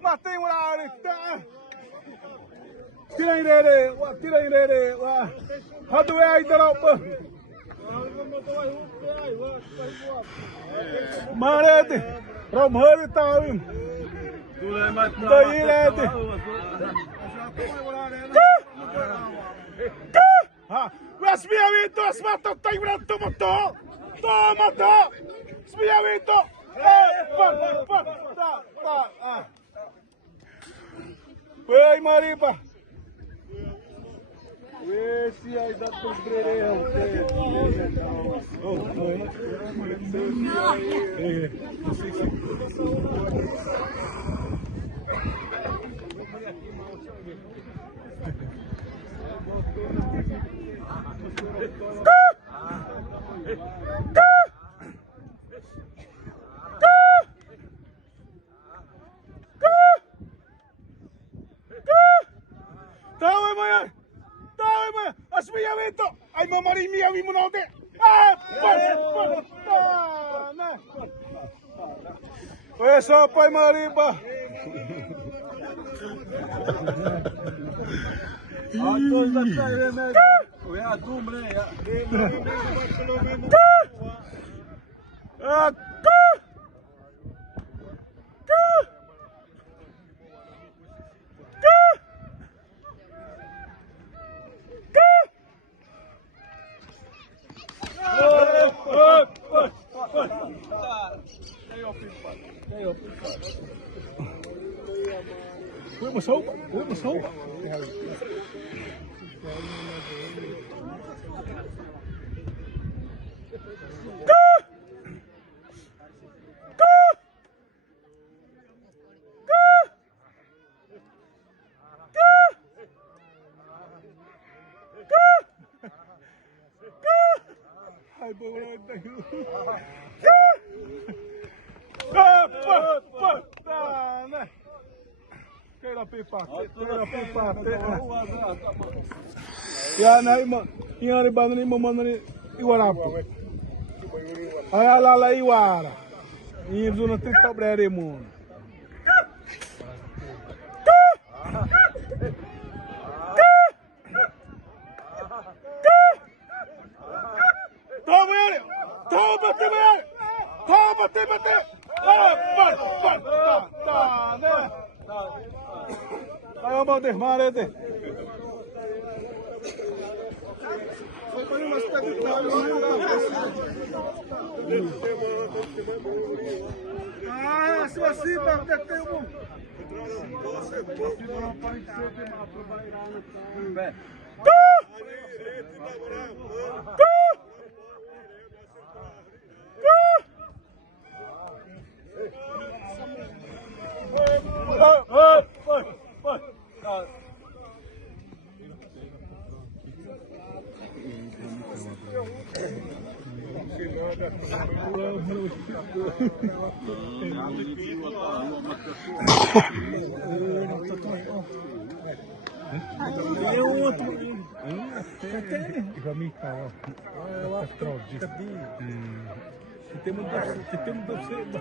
Matei o tira em rere, hadu é aí dropa. Marete, romhari tawim. Daí rete. Smiavito, asmato, tá ibrando motor. Toma, tá. Smiavito. Ei, Maripa. Esse aí dá pro brerão. Ai, mamari minha vi monode. Oi, só pai Mariba. Vamos solta. Ai, boa, Queira pipa. Ya na ima, ingari bando ni mamando ni iwarapo. Aya lala iwara. Inzu na trita brere mundo. Toma ele! Aí, vamos desmarcar. Ah, se assim, para ter um. Ele é outro. Vai me calar. Tem muito cedo.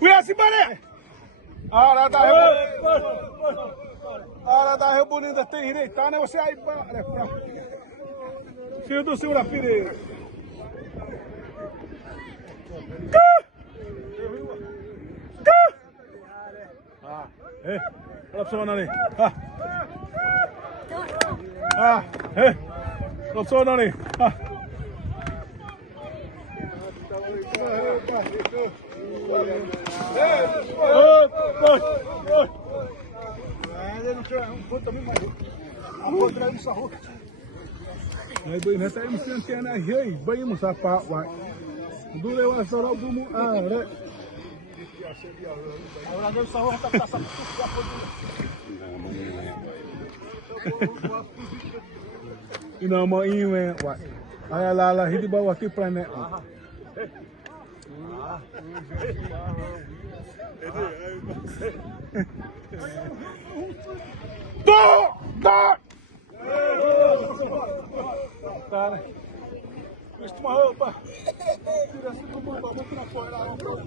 Ué, se parece! Ara da bonita tem direita, né? Você aí para. Filho do senhor Pereira. Olha pra você ali. Olha pra você ali. Ay, boy, nasa yung siya na hey, boy mo sa pawa. Dule wa sa robo mo are. Ahora no sa hoja ta sa ina mo iwe wa. Ay lala hidi ba wa ti planet. Tá! Tá, né? Viste uma roupa. Tira assim do mundo, vou tirar fora da roupa.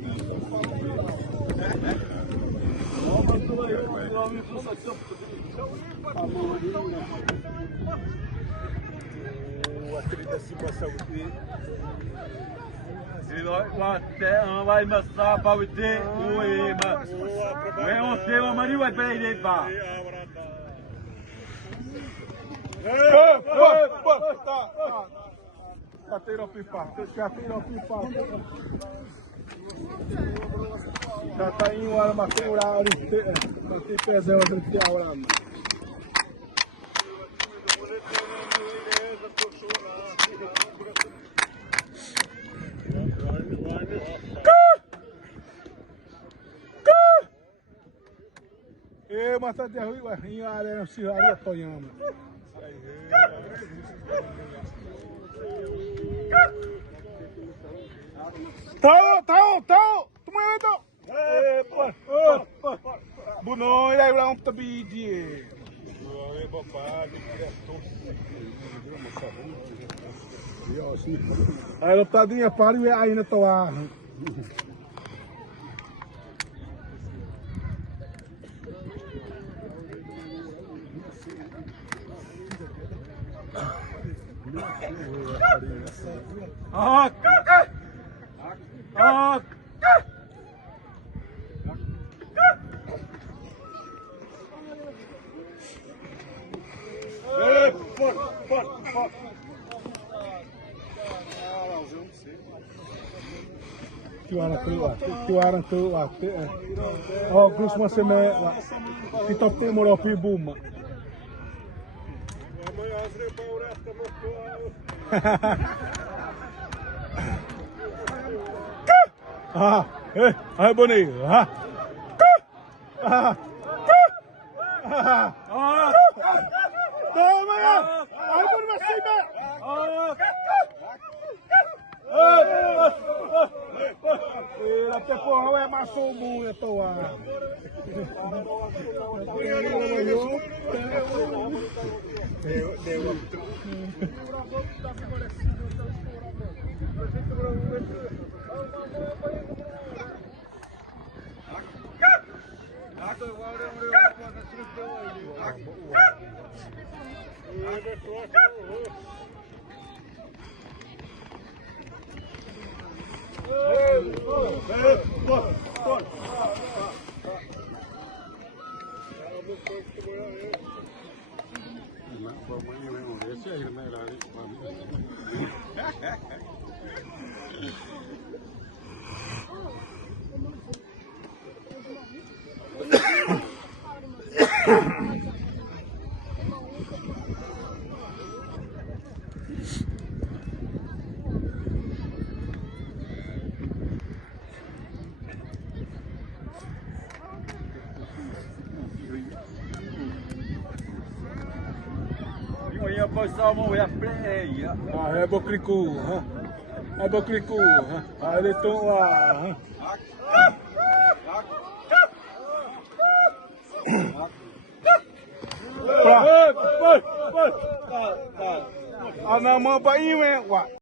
Vai massar para o teu, mas o teu marido vai para ele pá. Catei o pipa. Já tá em uma matura ali, matei pezão de hora. Mas tá de ruim, em área, se área apanhando. Tá, tu me vê, Buno, ele vai um tabidi. Aí lo tadinha pariu e aí na tua. Kiwaran tu ate. Oh, Gus masih me. Kita tu mau ropi buma. Hai Boni. Toma ya. Hai Boni masih me. Até porra é maçom muito, toa. É bocricu, é bocricu, aí eles estão lá. Vai. Ah, não, mãe, vai,